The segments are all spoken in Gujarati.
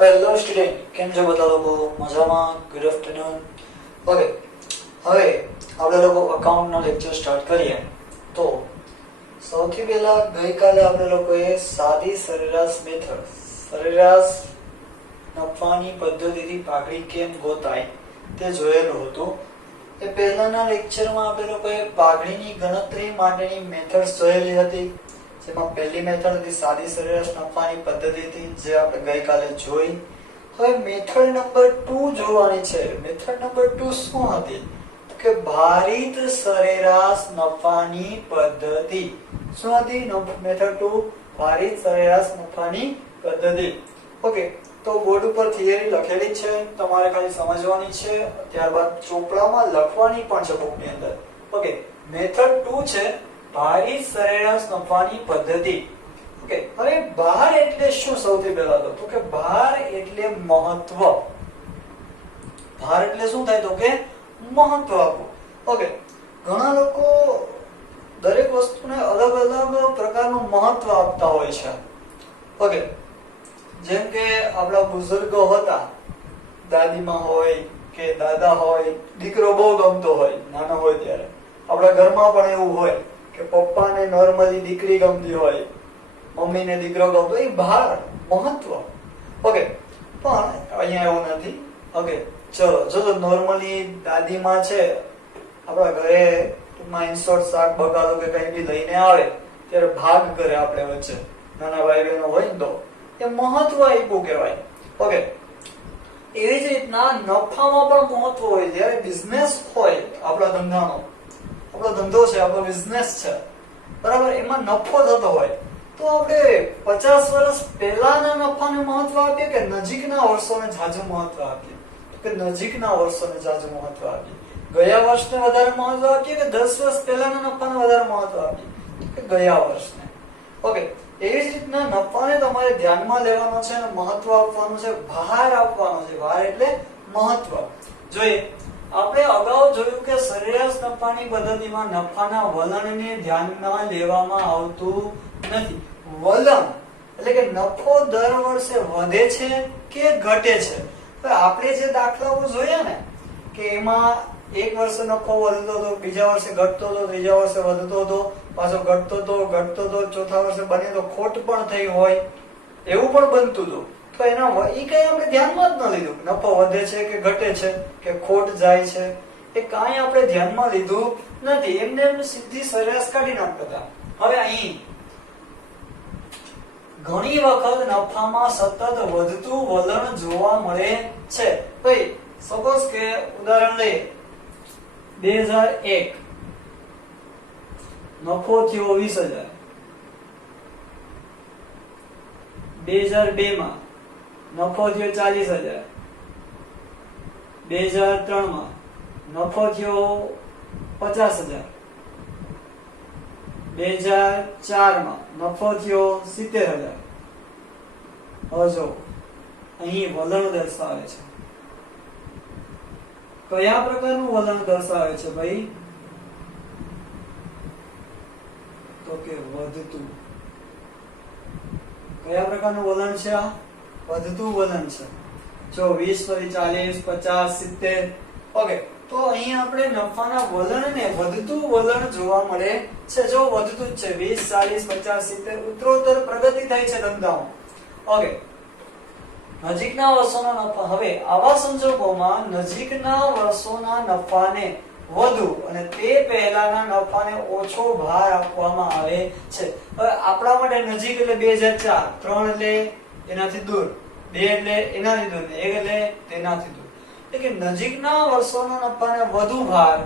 હેલો સ્ટુડન્ટ, કેમ છો બધા લોકો? મજામાં? Good afternoon. ઓકે, હવે આપણે લોકો અકાઉન્ટનો લેક્ચર સ્ટાર્ટ કરીએ. તો સૌથી પહેલા ગઈકાલે આપણે લોકોએ સાદી સરેરાશ મેથડ, સરેરાશ નફાની પદ્ધતિથી પાઘડી કેમ ગોતાય તે જોયેલું હતું. એ પહેલાના લેક્ચરમાં આપણે લોકોએ પાઘડીની ગણતરી માટેની મેથડ્સ જોયેલી હતી. જેમાં પહેલી મેથડ હતી સાદી સરેરાશ નફાની પદ્ધતિથી, જે આપણે ગઈકાલે જોઈ. હવે મેથડ નંબર 2 જોવાની છે. મેથડ નંબર 2 શું હતી? કે ભારિત સરેરાશ નફાની પદ્ધતિ. શું હતી મેથડ 2? ભારિત સરેરાશ નફાની પદ્ધતિ. ઓકે, તો બોર્ડ ઉપર થિયરી લખેલી છે, તમારે ખાલી સમજવાની છે. ત્યારબાદ ચોપડામાં લખવાની પણ છે બુકની અંદર. ઓકે, મેથડ 2 છે ભારિત સરેરાશ નફાની પદ્ધતિ. ઓકે, હવે ભાર એટલે શું? સૌથી પહેલા તો કે ભાર એટલે મહત્વ. ભાર એટલે શું થાય? તો કે મહત્વ આપવું. ઓકે, ઘણા લોકો દરેક વસ્તુને અલગ અલગ પ્રકારનું મહત્વ આપતા હોય છે. ઓકે, જેમ કે આપણા બુઝુર્ગો હતા, દાદીમાં હોય કે દાદા હોય, દીકરો બહુ ગમતો હોય નાનો હોય ત્યારે. આપણા ઘરમાં પણ એવું હોય કે પપ્પાને નોર્મલી દીકરી ગમતી હોય, મમ્મીને દીકરો ગમતો. એ ભાર, મહત્વ. ઓકે, પણ અહીંયા એવું નથી. ઓકે, ચલો જો નોર્મલી દાદીમાં છે આપણા ઘરે ટૂંકમાં ઇન્સોર્ટ શાક બકાલો કે કઈ બી લઈને આવે ત્યારે ભાગ કરે આપણે વચ્ચે, નાના ભાઈ બહેનો હોય ને, તો એ મહત્વ આપ્યું કહેવાય. ઓકે, એવી જ રીતના નફામાં પણ મહત્વ હોય. જ્યારે બિઝનેસ હોય આપણા ધંધાનો, આપણો ધંધો છે, આપણો બિઝનેસ છે, બરાબર, એમાં નફો થતો હોય તો આપણે 50 વર્ષ પહેલાના નફાને મહત્વ આપીએ કે નજીકના વર્ષોને જાજુ મહત્વ આપીએ? કે નજીકના વર્ષોને જાજુ મહત્વ આપીએ. ગયા વર્ષને વધારે મહત્વ આપીએ કે 10 વર્ષ પહેલાના નફાને વધારે મહત્વ આપીએ? કે ગયા વર્ષને. ઓકે, એવી જ રીતના નફાને તમારે ધ્યાનમાં લેવાનો છે અને મહત્વ આપવાનું છે, ભાર આપવાનો છે. ભાર એટલે મહત્વ. જોઈએ, આપણે અગાઉ જોયું કે સરેરાશ નફાની પદ્ધતિમાં નફાના વલણને ધ્યાનમાં લેવામાં આવતું નથી. વલણ એટલે કે નફો દર વર્ષે વધે છે કે ઘટે છે. તો આપણે જે દાખલાઓ જોયા ને, કે એમાં એક વર્ષે નફો વધતો હતો, બીજા વર્ષે ઘટતો હતો, ત્રીજા વર્ષે વધતો હતો, પાછો ઘટતો હતો, ચોથા વર્ષે બને તો ખોટ પણ થઈ હોય, એવું પણ બનતું હતું. તો એના એ કઈ આપણે ધ્યાનમાં જ ન લીધું. નફો વધે છે કે ઘટે છે કે ખોટ જાય છે, એ કાંઈ આપણે ધ્યાનમાં લીધું નથી. એમને સીધી સરેરાશ કાઢી નાખતા. હવે અહીં ઘણી વખત નફામાં સતત વધતું વલણ જોવા મળે છે. ભાઈ સપોઝ કે ઉદાહરણ લઈએ, 2001 નફો થયો 20,000. 2002 માં નફો થયો 40,000. 2003 માં નફો થયો 50,000. 2004 માં નફો થયો 70,000. હવે જો અહીં વલણ દર્શાવે છે. કયા પ્રકારનું વલણ દર્શાવે છે ભાઈ? તો કે વધતું. કયા પ્રકારનું વલણ છે? આ વધતું વલણ છે. જો 20 ફરી 40, 50, 70. ઓકે, તો અહીં આપણે નફાના વલણને વધતું વલણ જોવા મળે છે. જો વધતું જ છે, 20, 40, 50, 70, ઉત્તરોત્તર પ્રગતિ થાય છે ધંધામાં. ઓકે, નજીકના વર્ષોના નફા. હવે આવા સંજોગોમાં નજીકના વર્ષોના નફાને વધુ અને તે પહેલાના નફાને ઓછો ભાર આપવામાં આવે છે. હવે આપણા માટે નજીક એટલે 2004, 3 એટલે એનાથી દૂર, 2 એટલે એનાથી દૂર, 1 એટલે તેનાથી દૂર. એટલે કે નજીકના વર્ષોના નફાને વધુ ભાર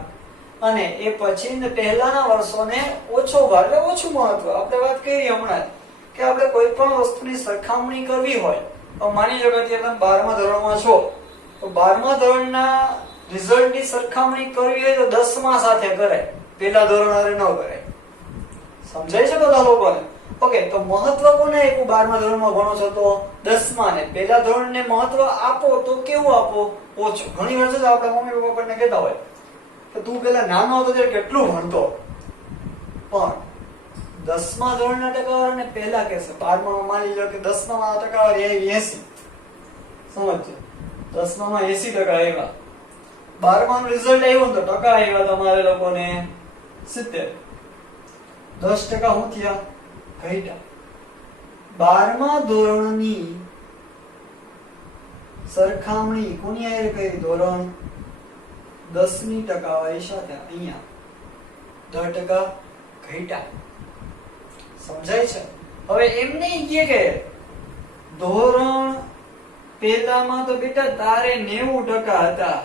અને એ પછી પહેલાના વર્ષોને ઓછો ભાર, એટલે ઓછું મહત્વ. આપણે વાત કરી હમણાં કે આપણે કોઈ પણ વસ્તુની સરખામણી કરવી હોય, તો માની લો કે તમે 12મા ધોરણમાં છો, તો 12મા ધોરણના રિઝલ્ટની સરખામણી કરવી હોય તો 10મા સાથે કરાય, પહેલા ધોરણ હારે ન કરાય. સમજાય છે બધા લોકોને? ઓકે, તો મહત્વ કોને આપ્યું? 12મા ધોરણમાં ભણો છો તો 10મા ને પહેલા ધોરણને મહત્વ આપો તો કેવું આપો? ઓછું. ઘણી વાર છે આપણે મમ્મી પપ્પા આપણને કહેતા હોય કે તું પેલા નાનો હતો ત્યારે કેટલું ભણતો, પણ 10મા ધોરણના ટકાવાળાને પહેલા કહેશે. 12મામાં માની લો કે 10મા ટકાવાળી આવી 80, સમજો 10માં 80% આવ્યા, 12માં રિઝલ્ટ આવ્યું ને તો ટકા આવ્યા તમારે લોકોને 70. 10% શું થયા? ઘટ્યા. 12મા ધોરણની સરખામણી કોની હારે કરી? ધોરણ 10ની ટકાવારી સાથે. અહીંયા 10% ઘટ્યા. સમજાય છે? હવે એમ નહીં કે ધોરણ પહેલામાં તો બેટા તારે 90% હતા,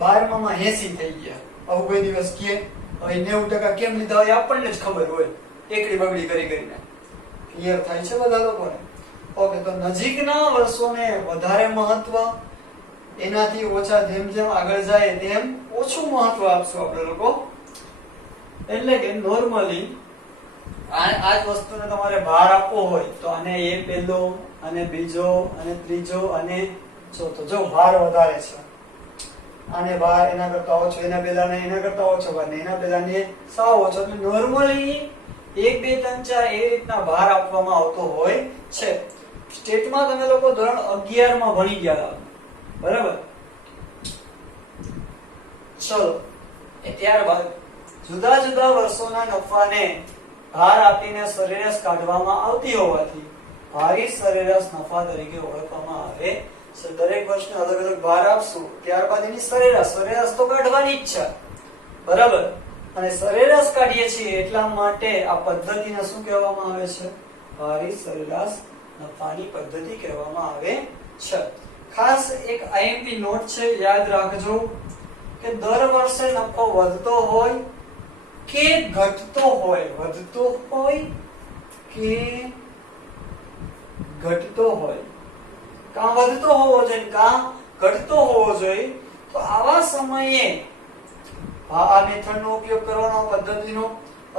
12માં 80 થઈ ગયા. આવું કોઈ દિવસ કે હવે 90% કેમ લીધા હોય આપણને જ ખબર હોય, એકડી બગડી કરીને. ક્લિયર થાય છે બધા લોકોને? ઓકે, તો નજીકના વર્ષોને વધારે મહત્વ, એનાથી ઓછા જેમ જેમ આગળ જાય તેમ ઓછું મહત્વ આપશું આપણે લોકો. એટલે કે નોર્મલી આ જ વસ્તુને તમારે ભાર આપવો હોય તો આને એ પહેલો અને બીજો અને ત્રીજો અને ચોથો. જો ભાર વધારે છે, આને ભાર એના કરતા ઓછો, એના પહેલા ને એના કરતા ઓછો ભાર ને એના પહેલા ને સાવ ઓછો. એટલે નોર્મલી 1 2 3 4 એ રીતના ભાર આપવામાં આવતો હોય છે. સ્ટેટમાં તમે લોકો ધોરણ 11 માં ભણી ગયા, બરાબર? ચલો, ત્યારબાદ જુદા જુદા વર્ષોના નફાને ભાર આપીને સરેરાશ કાઢવામાં આવતી હોવાથી ભારિત સરેરાશ નફા તરીકે ઓળખવામાં આવે છે. દરેક વર્ષને અલગ અલગ ભાર આપશું, ત્યારબાદ એની સરેરાશ તો કાઢવાની જ છે, બરાબર? અને સરેરાશ કાઢીએ છીએ એટલા માટે આ પદ્ધતિને શું કહેવામાં આવે છે? ભારિત સરેરાશ નફાની પદ્ધતિ કહેવામાં આવે છે. ખાસ એક આઈએમપી નોટ છે, યાદ રાખજો કે દર વર્ષે નફો વધતો હોય કે ઘટતો હોય, વધતો હોય કે ઘટતો હોય, કાં વધતો હોવો જોઈએ કાં ઘટતો હોવો જોઈએ. તો આવા સમયે આ મેથડનો ઉપયોગ કરવાનો, પદ્ધતિનો,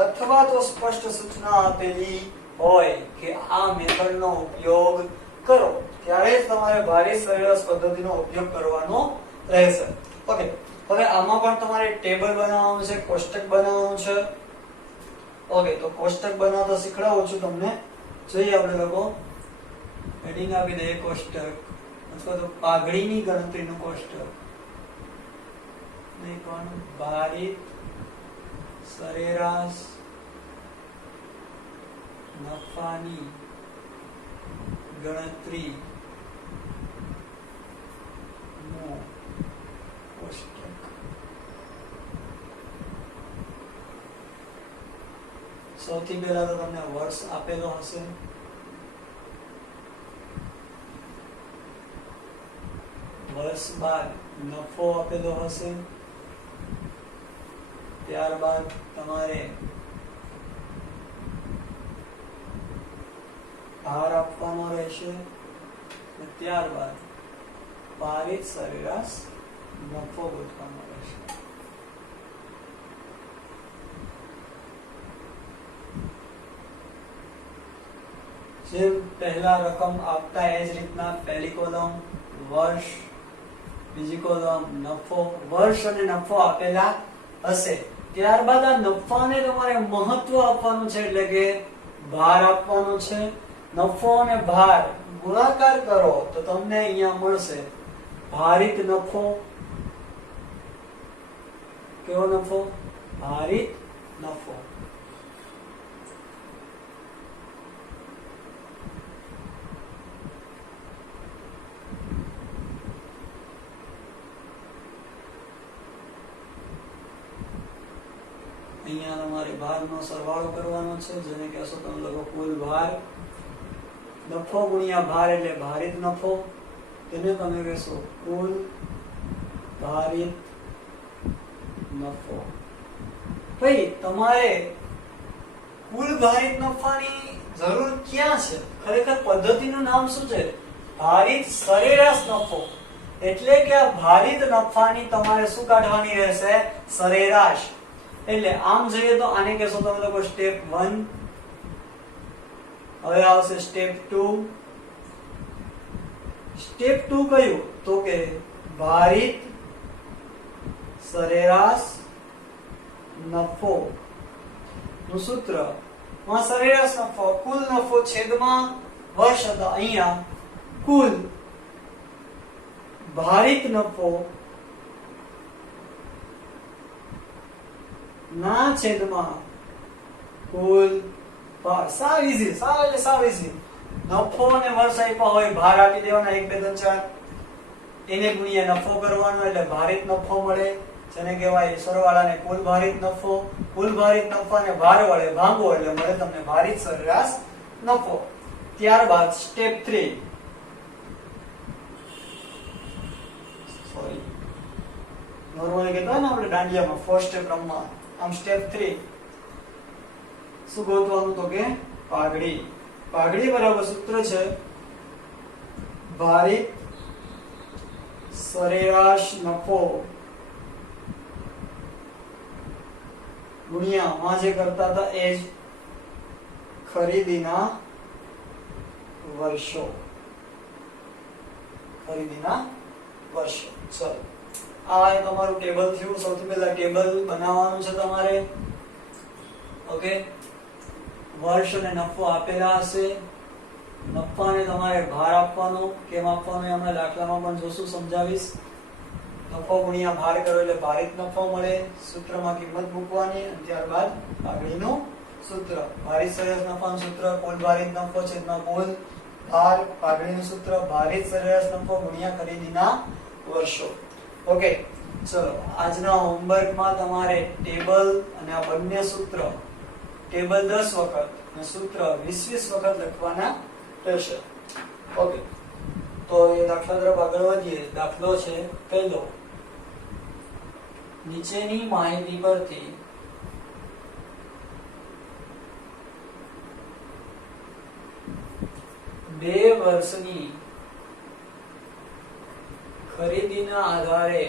અથવા તો સ્પષ્ટ સૂચના આપેલી હોય કે આ મેથડનો ઉપયોગ કરો, ત્યારે જ તમારે ભારિત સરેરાશ પદ્ધતિનો ઉપયોગ કરવાનો રહેશે. ઓકે, હવે આમાં પણ તમારે ટેબલ બનાવવાનું છે, કોષ્ટક બનાવવાનું છે. ઓકે, તો કોષ્ટક બનાવતા શીખડાવું છું તમને. જોઈએ આપણે લોકો હેડિંગ આપી દઈએ કોષ્ટક, અથવા તો પાઘડીની ગણતરીનું કોષ્ટક. નહીં પણ ભારિત સરેરાશ નફાની ગણતરી નું કોષ્ટક. સૌથી પહેલા તો તમને વર્ષ આપેલો હશે, વર્ષ બાદ નફો આપેલો હશે, ત્યારબાદ તમારે ભાર આપવાનો રહેશે, ત્યારબાદ ભારિત સરેરાશ નફો ગોઠવવાનો રહેશે. જેમ પહેલા રકમ આપતા એ જ રીતના પહેલી કોલમ વર્ષ, બીજી કોલમ નફો. વર્ષ અને નફો આપેલા હશે, ત્યારબાદ આ નફાને તમારે મહત્વ આપવાનું છે, એટલે કે ભાર આપવાનો છે. નફો અને ભાર ગુણાકાર કરો તો તમને અહીંયા મળશે ભારિત નફો. કેવો નફો? ભારિત નફો. અહીંયા તમારે ભારનો સરવાળો કરવાનો છે, જેને કહેશો તમે લોકો કુલ ભાર. નફો ગુણ્યા ભાર એટલે ભારિત નફો, તેને તમે કહેશો કુલ ભારિત નફો. ભાઈ તમારે કુલ ભારિત નફાની જરૂર ક્યાં છે? ખરેખર પદ્ધતિનું નામ શું છે? ભારિત સરેરાશ નફો. એટલે કે આ ભારિત નફાની તમારે શું કાઢવાની રહેશે? સરેરાશ. એટલે આમ જોઈએ તો આને કહેશો તમે લોકો સ્ટેપ 1. હવે આવશે સ્ટેપ 2. સ્ટેપ 2 કયું? તો કે ભારિત સરેરાશ નફો નું સૂત્ર માં સરેરાશ નફો કુલ નફો છેદમાં વર્ષ હતા, અહીંયા કુલ ભારિત નફો ના છેદમાં કુલ ભાર. સાવ ઈઝી, સાવ ઈઝી. નફો અને વર્ષ આપ્યા હોય, ભાર આપી દેવાના 1 2 3 4, એને ગુણ્યા નફો કરવાનો એટલે ભારિત નફો મળે, જેને કહેવાય સરવાળાને કુલ ભારિત નફો. કુલ ભારિત નફાને ભાર વડે ભાગો એટલે મળે તમને ભારિત સરેરાશ નફો. ત્યારબાદ સ્ટેપ 3, સોરી નોર્મલી કહેતા ને આપણે દાંડિયામાં 4 સ્ટેપ રમવા, આમ સ્ટેપ 3 શું ગોતવાનું તો કે પાઘડી. પાઘડી બરાબર સૂત્ર છે ભારિત સરેરાશ નફો ગુણ્યા માં જે કરતા હતા એ જ ખરીદીના વર્ષો. ખરીદીના વર્ષો. ચલો આ તમારું ટેબલ થયું. સૌથી પહેલા ટેબલ બનાવવાનું છે તમારે. ઓકે, વર્ષ અને નફો આપેલા હશે. નફાને તમારે ભાર આપવાનો, કેમ આપવાનો એ હમણાં દાખલામાં પણ જોશું, સમજાવીશ. નફો ગુણ્યા ભાર કરો એટલે ભારિત નફો મળે. સૂત્રમાં કિંમત મૂકવાની અને ત્યારબાદ આગળનું સૂત્ર ભારિત સરેરાશ નફાનું સૂત્ર કુલ ભારિત નફો છેદમાં કુલ ભાર. આગળનું સૂત્ર ભારિત સરેરાશ નફો ગુણ્યા ખરીદીના વર્ષો. ઓકે, ચલો આજના હોમવર્કમાં તમારે ટેબલ અને આ બંને સૂત્ર, ટેબલ 10 વખત અને સૂત્ર 20 વખત લખવાના રહેશે. ઓકે, તો એ દાખલા તરફ આગળ વધીએ. દાખલો છે પહેલો. નીચેની માહિતી પરથી બે વર્ષની ખરીદીના આધારે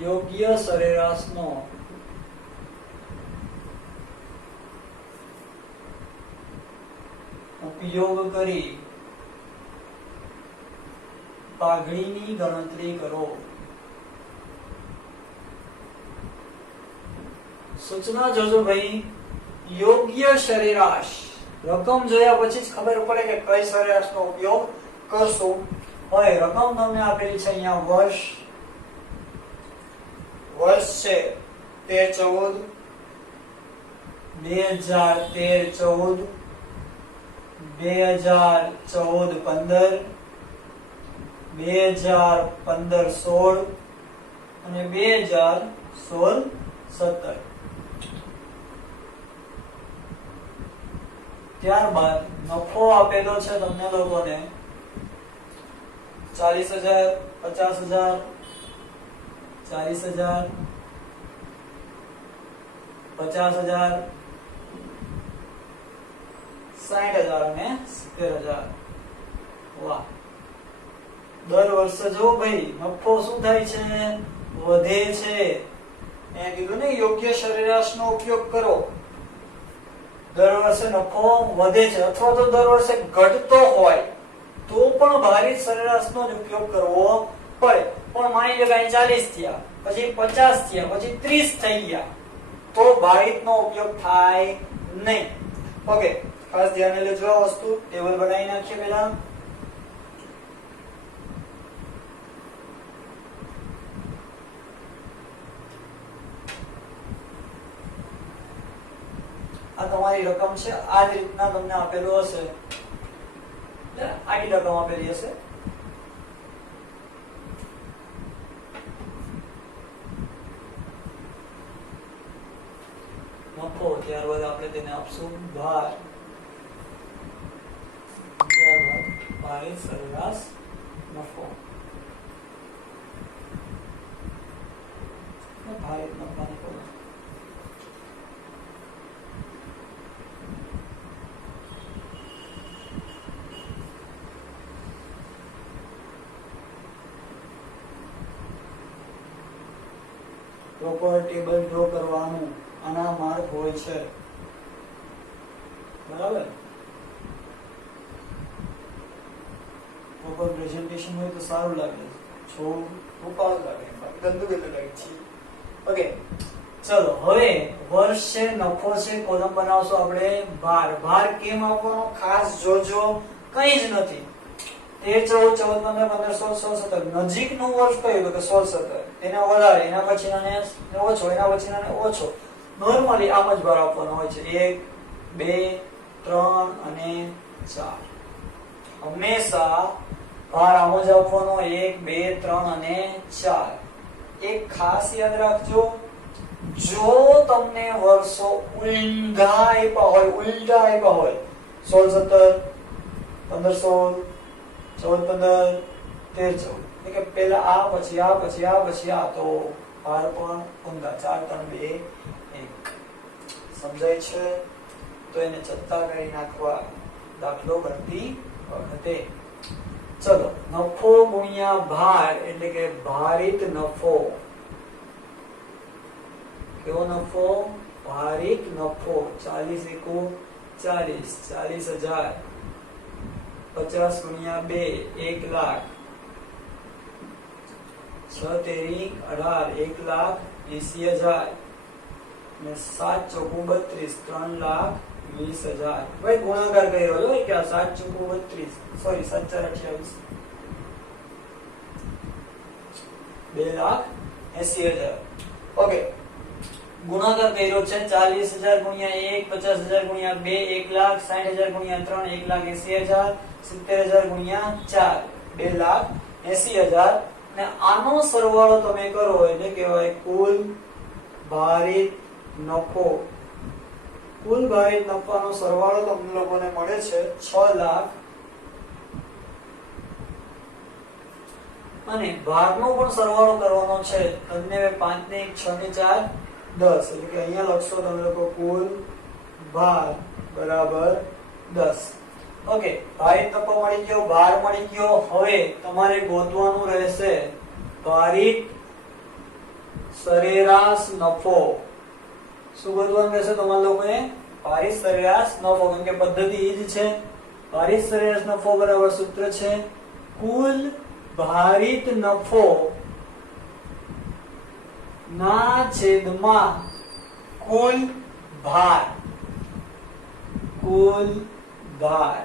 યોગ્ય સરેરાશનો ઉપયોગ કરી પાઘડીની ગણતરી કરો. સૂચના જોજો ભાઈ. યોગ્ય સરેરાશ રકમ જોયા પછી જ ખબર પડે કે કઈ સરેરાશનો ઉપયોગ કરશું. હવે રકમ તમને આપેલી છે અહીંયા વર્ષ. વર્ષ છે 13 14 2013 14 2014 15 16 અને 2016 17. ત્યારબાદ નફો આપેલો છે તમને લોકોને 40,000 50,000 40,000 50,000 60,000 અને 70,000. વાહ, દર વર્ષે જો ભાઈ નફો શું થાય છે? વધે છે. એ કીધું ને યોગ્ય સરેરાશનો ઉપયોગ કરો. દર વર્ષે નફો વધે છે અથવા તો દર વર્ષે ઘટતો હોય તો પણ ભારિત સરેરાશનો જ ઉપયોગ કરવો પડે. પણ માની લો કે 40 થયા, પછી 50 થયા, પછી 30 થઈ ગયા તો ભારિતનો ઉપયોગ થાય નહીં. ઓકે, ખાસ ધ્યાન લેજો આ વસ્તુ. ટેબલ બનાવી નાખીએ પહેલા. આ તમારી રકમ છે. આ જ રીતના તમને આપેલું હશે, આટલી રકમ આપેલી હશે. નફો, ત્યારબાદ આપણે તેને આપશું ભાર, ત્યારબાદ ભારિત સરેરાશ નફો. ભારિત નફાની કરો. પ્રોપર ટેબલ ડ્રો કરવાનું. આના માર્ક હોય છે, બરાબર? પ્રોપર પ્રેઝન્ટેશન હોય તો સારું લાગે. છો રૂપાળ લાગે, ગંદુ ગંદુ લાગે છે. ઓકે ચલો હવે વર્ષ છે, નફો છે, કોલમ બનાવશો આપણે ભાર. ભાર કેમ આપવાનો ખાસ જોજો, કઈ જ નથી. 13, 14, 15, 15, 16, 17 નજીકનું વર્ષ કયું તો કે 16, 17 એના વધારે, એના પછીનાને ઓછો, એના પછીનાને ઓછો. નોર્મલી આમ જ ભાર આપવાનો હોય છે 1, 2, 3 અને 4. હંમેશા ભાર આમ જ આપવાનો 1, 2, 3 અને 4. એક ખાસ યાદ રાખજો, જો તમને વર્ષો ઉલટા આપ્યા હોય 16, 17, 15, 16, 14, 15, 13, 14 એટલે કે પહેલા આ પછી આ પછી આ પછી આ, તો ભાર પણ ઊંધા 4, 3, 2, 1. સમજાય છે? તો એને ચત્તા કરી નાખવા દાખલો ગણતી વખતે. ચલો નફો ગુણ્યા ભાર એટલે કે ભારિત નફો. કેવો નફો? ભારિત નફો. 40 એકુ 40, 40,000. 50 ગુણ્યા 2 1 લાખ. 6 તેરી 18 1,80,000 ને 7 ચોકુ 32 3,20,000. ભાઈ ગુણાકાર કર્યો જો કે 7 ચોકુ 32 સોરી 7 4 28 2,80,000. ઓકે ગુણાકાર કર્યો છે 40,000 ગુણ્યા 1 50,000 ગુણ્યા 2 1,60,000 ગુણ્યા 3 1,80,000 70,000 ગુણ્યા 4 2,80,000 ને આનો સરવાળો તમે કરો એટલે કહેવાય કુલ ભારિત નફો. કુલ ભારિત નફાનો સરવાળો તમને લોકોને મળે છે 6 લાખ અને ભારનો પણ સરવાળો કરવાનો છે. તમને 5 ને 1 6 ને 4 10 એટલે કે અહીંયા લખશો તમે લોકો કુલ ભાર બરાબર 10. ઓકે ભારિત નફો મળી ગયો, ભાર મળી ગયો. હવે તમારે ગોતવાનું રહેશે ભારિત સરેરાશ નફો. શું ગોતવાનું રહેશે તમારા લોકોને? ભારિત સરેરાશ નફો. કેમ કે પદ્ધતિ એ જ છે. ભારિત સરેરાશ નફો બરાબર સૂત્ર છે કુલ ભારિત નફો ના છેદમાં કુલ ભાર. કુલ ભાર.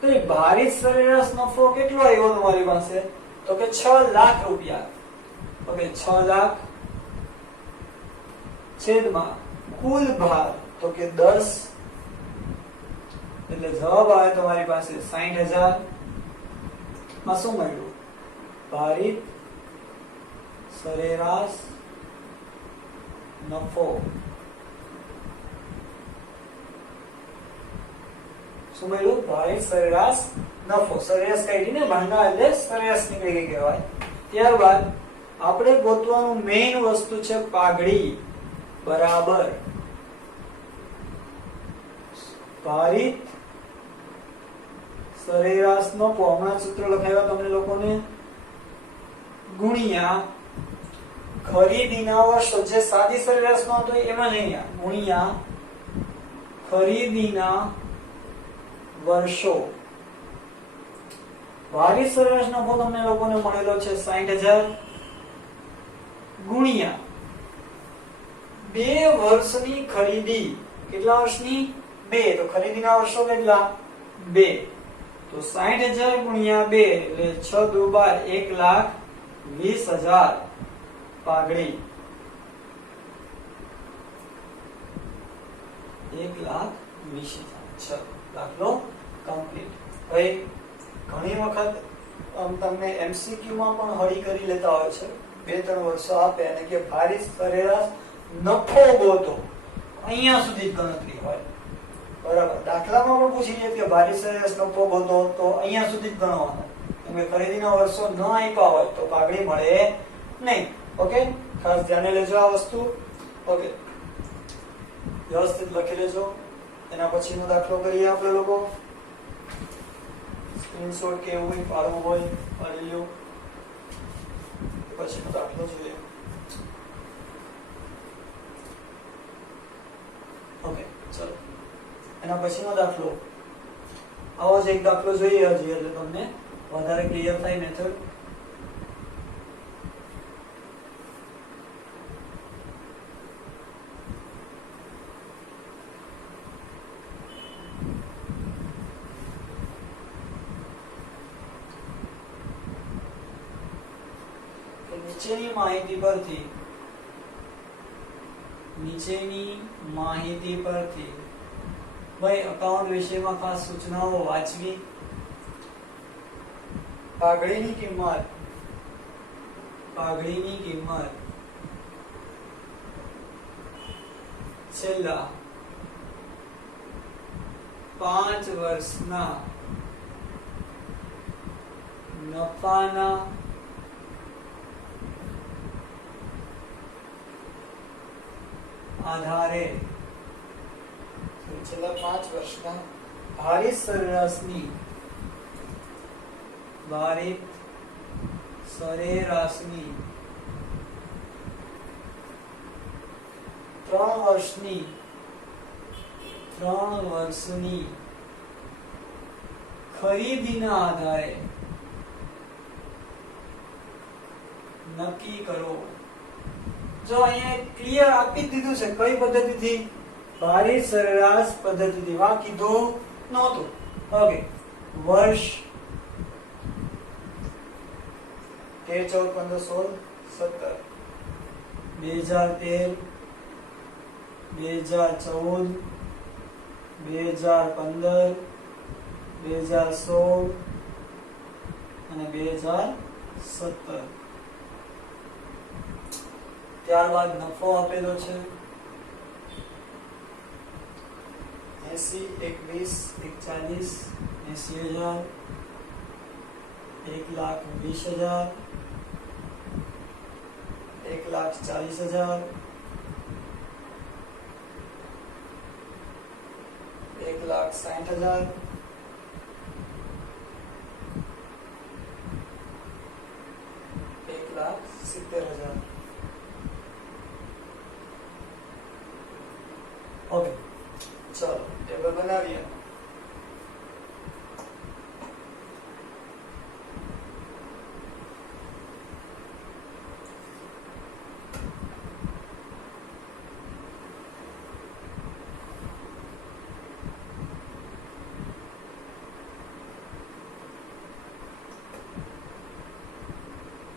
તો એ ભારિત સરેરાશ નફો કેટલો આવ્યો તમારી પાસે? તો કે 6 લાખ રૂપિયા. ઓકે 6 લાખ છેદમાં કુલ ભાર તો કે 10 એટલે જવાબ આવે તમારી પાસે 60,000. માં શું મળ્યું? ભારિત સરેરાશ નફો. શું મળ્યું? ભારિત સરેરાશ નફો. સરેરાશ કાઢીને ભાંગા એટલે સરેરાશ નીકળી ગઈ કહેવાય. ત્યારબાદ આપણે ગોતવાનું મેઇન વસ્તુ છે પાઘડી બરાબર ભારિત સરેરાશ નફો. હમણાં સૂત્ર લખાવ્યા તમને લોકોને ગુણ્યા ખરીદીના વર્ષો. જે સાદી સરેરાશ નો હતો એમાં નહીં, ગુણ્યા ખરીદીના વર્ષો. ભારિત સરેરાશ નફો તમને લોકોને મળેલો છે 60,000 ગુણ્યા 2 વર્ષની ખરીદી. કેટલા વર્ષની? 2. તો ખરીદીના વર્ષો કેટલા? 2. તો 60,000 ગુણ્યા 2 એટલે 6 દુ 12 1,20,000 પાઘડી. 1,20,000. દાખલો કમ્પ્લીટ. હવે ઘણી વખત તમને એમસીક્યુ માં પણ હળી કરી લેતા હોય છે. 2-3 વર્ષો આપે અને કે ભારિત સરેરાશ નફો ગોતો. અહીંયા સુધી ગણતરી હોય બરાબર. દાખલામાં પણ પૂછી લે કે ભારિત સરેરાશ નફો ગોતો તો અહીંયા સુધી જ ગણવાનો. તમે ખરીદીના વર્ષો ન આપ્યા હોય તો પાઘડી મળે નહીં. ઓકે ખાસ ધ્યાને લેજો આ વસ્તુ. ઓકે વ્યવસ્થિત લખી લેજો. એના પછીનો દાખલો કરીએ આપણે લોકો. સ્ક્રીનશોટ કે એવું કંઈ પાડવું હોય પાડી લ્યો. પછીનો દાખલો જોઈએ. ઓકે ચલો એના પછીનો દાખલો આવો જ એક દાખલો જોઈએ હજી એટલે તમને વધારે ક્લિયર થાય મેથડ. નીચેની માહિતી પરથી ભાઈ અકાઉન્ટ વિશેમાં ખાસ સૂચનાઓ વાંચવી. પાઘડીની કિંમત છેલ્લા 5 વર્ષના નફાના આધારે છેલ્લા 5 વર્ષના ભારિત સરેરાશની 3 વર્ષની ખરીદીના આધારે નક્કી કરો. જો અહીંયા ક્લિયર આપી દીધું છે કઈ પદ્ધતિથી, ભારિત સરેરાશ પદ્ધતિથી. વા કીધું નહોતું. ઓકે, વર્ષ 13, 14, 15, 16, 2013, 2014, 2015, 2016 અને 2017. ત્યારબાદ નફો આપેલો છે 80, 120, 140, 80,000, 1,20,000, 1,40,000, 1,60,000, 1,70,000. ઓકે, ચલો ટેબલ બનાવીએ.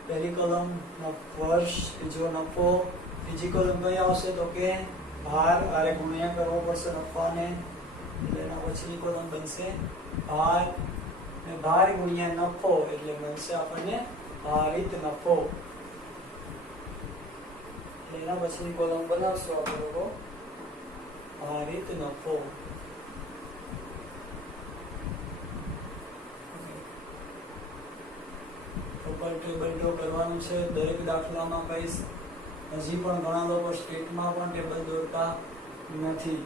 પહેલી કોલમ વર્ષ, બીજો નફો, બીજી કોલમ કઈ આવશે તો કે ભાર. આરે ગુણ્યા કરવો પડશે નફાને, એટલે એના પછીની કોલમ બનશે ભાર, અને ભાર ગુણ્યા નફો એટલે બનશે આપણને ભારિત નફો. એના પછીની કોલમ બનાવશું આપણે લોકો ભારિત નફો. ટેબલ ડ્રો કરવાનું છે. દરેક દાખલામાં કહીશ. હજી પણ ઘણા લોકો સ્ટેટમાં પણ ટેબલ દોરતા નથી.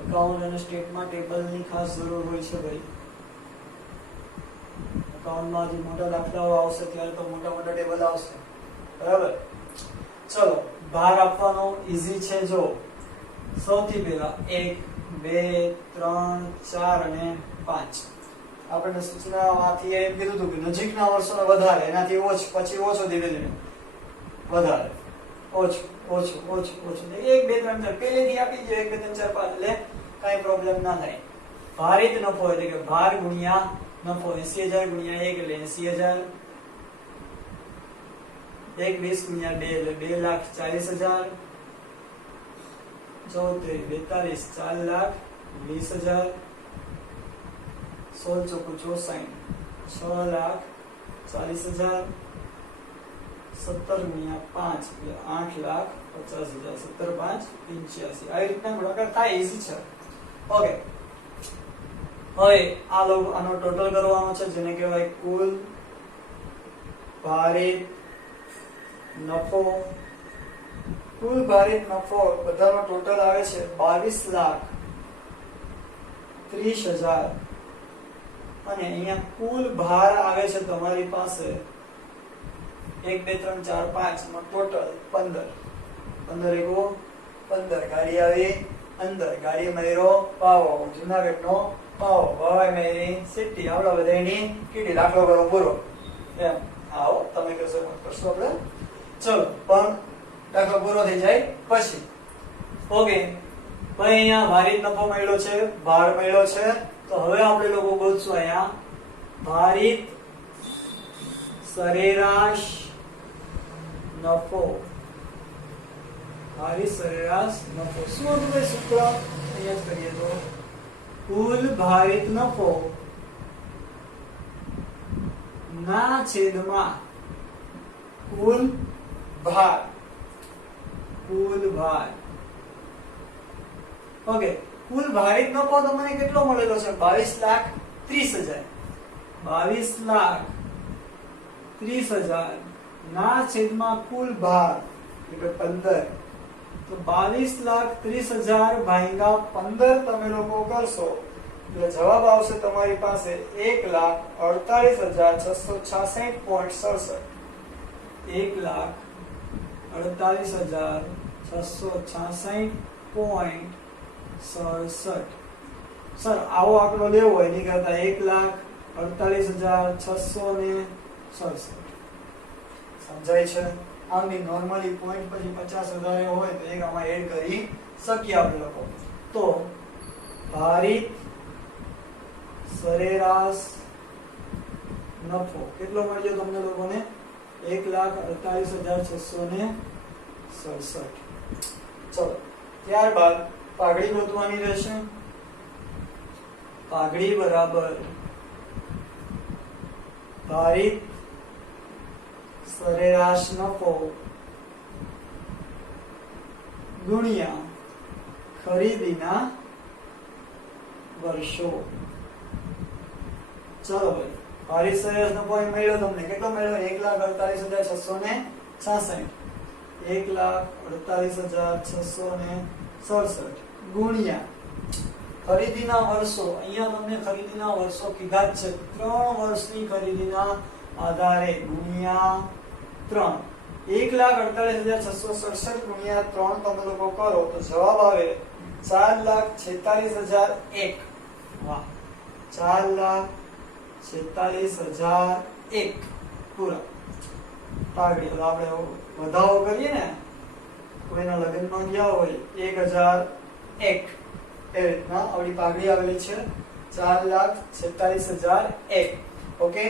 અકાઉન્ટ અને સ્ટેટમાં ટેબલની ખાસ જરૂર હોય છે ભાઈ. અકાઉન્ટમાં જે મોટા દાખલાઓ આવશે ત્યારે તો મોટા ટેબલ આવશે, બરાબર. ચલો, ભાર આપવાનો ઈઝી છે. જો સૌથી પહેલા 1, 2, 3, 4 અને 5 આપણે સૂચનામાંથી એમ કીધું હતું કે નજીકના વર્ષોને વધારે, એનાથી ઓછું, પછી ઓછો, ધીમે ધીમે વધારે, ઓછું, 1, 2, 3, 4 પહેલેથી આપી દો. 1, 2, 3, 4, 5 એટલે કઈ પ્રોબ્લેમ ના થાય. ભારિત નફો એટલે કે ભાર ગુણ્યા નફો. 80,000 ગુણ્યા 1 એટલે 80,000, 1,20 ગુણ્યા 2 એટલે 2,40,000, 14, 42, 4,20,000, 16 ચોકુ 64, 6,40,000, 17 ગુણ્યા 5 એટલે 8,50,000, 17, 5, 85. આવી રીતના ગુણાકાર થાય. ઈઝી છે. ઓકે, હવે આનો ટોટલ કરવાનો છે, જેને કહેવાય કુલ ભારિત નફો. કુલ ભારિત નફો બધાનો ટોટલ આવે છે 22,30,000. અને અહીંયા કુલ ભાર આવે છે તમારી પાસે 1, 2, 3, 4, 5 નો ટોટલ 15. 15 એકો 15. ગાડી આવી અંદર, ગાડી મેરો પાવો, જુનાગઢનો પાવો, ભવાઈ મેરી સિટી, આપણા બધાની કીડી. દાખલો કરો પૂરો. એમ આવો તમે કરશો આપણે. ચલો, પણ દાખલો પૂરો થઈ જાય પછી. ઓકે, ભાઈ અહીંયા ભારિત નફો મળ્યો છે, ભાર મળ્યો છે. તો હવે આપણે લોકો બોલશું અહીંયા ભારિત સરેરાશ નફો, ભારિત સરેરાશ નફો શું હતું ભાઈ સૂત્ર? અહીંયા જ કરીએ તો કુલ ભારિત નફો ના છેદમાં કુલ ભાર, કુલ ભાર. ઓકે, કુલ ભારિત નફો તો મને કેટલો મળેલો છે? 22,30,000. 22,30,000 ના છેદમાં કુલ ભાર એટલે 15. તો 22,30,000 ભાગ્યા 15 તમે લોકો કરશો એટલે જવાબ આવશે તમારી પાસે 1,48,666.67. 1,48,666.67. સર આવો આંકડો લેવો હોય એની કરતા 1,48,667. સમજાય છે? આમની નોર્મલી પોઈન્ટ પછી 50 વધારે હોય તો એક આમાં એડ કરી શકીએ આપણે લોકો. તો ભારિત સરેરાશ નફો કેટલો મળ્યો તમને લોકોને? 1,48,667. ચલો ત્યારબાદ પાઘડી ગોતવાની રહેશે. પાઘડી બરાબર ભારિત સરેરાશ નફો ગુણ્યા ખરીદીના વર્ષો. ચલો ભાઈ, ભારિત સરેરાશ નફો મળ્યો તમને કેટલો મળ્યો? 1,48,666. 1,48,667 ગુણ્યા ખરીદીના વર્ષો. અહીંયા તમને ખરીદીના વર્ષો કીધા જ છે. 3 વર્ષની ખરીદીના આધારે ગુણ્યા 3. 1,48,667 ગુણ્યા 3 તમે લોકો કરો તો જવાબ આવે 4,46,001. વાહ, 4,46,001 પૂરા. પાઘડી આપણે વધાવો કરીએ ને, કોઈના લગ્નમાં ગયા હોય 1,001 એ રીતના આપણી પાઘડી આવેલી છે 4,46,001. ઓકે,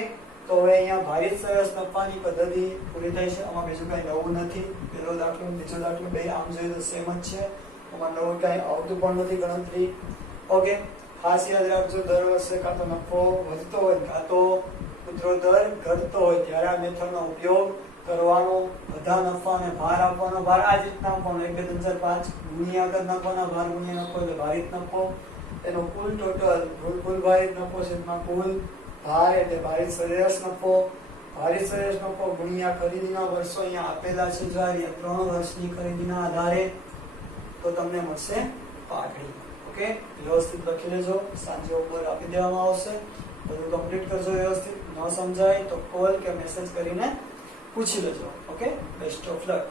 તો હવે અહીંયા ભારિત સરેરાશ નફાની પદ્ધતિ પૂરી થાય છે. આમાં બીજું કઈ નવું નથી. પહેલો દાખલો બીજો દાખલો બે આમ જોઈએ તો સેમ જ છે. આમાં નવું કઈ આવતું પણ નથી ગણતરી. ઓકે, ખાસ યાદ રાખજો, દર વર્ષે કાં તો નફો વધતો હોય કાં તો કુદરો દર ઘટતો હોય ત્યારે આ મેથડનો ઉપયોગ કરવાનો. બધા નફાને ભાર આપવાનો. ભાર આ જ રીતના આપવાનો 1, 2, 3, 4, 5 ગુણ્યા કદ નાખવાના. ભાર ગુણ્યા નફો એટલે ભારિત નફો. એનો કુલ ટોટલ કુલ ભારિત નફો છે એમાં કુલ ભાર એટલે ભારિત સરેરાશ નફો. ભારિત સરેરાશ નફો ગુણ્યા ખરીદીના વર્ષો અહીંયા આપેલા છે. જો 3 વર્ષની ખરીદીના આધારે તો તમને મળશે પાઘડી. ઓકે, વ્યવસ્થિત લખી લેજો. સાંજે ઉપર આપી દેવામાં આવશે. બધું કમ્પ્લીટ કરજો વ્યવસ્થિત. ન સમજાય તો કોલ કે મેસેજ કરીને પૂછી લેજો. Okay, best of luck.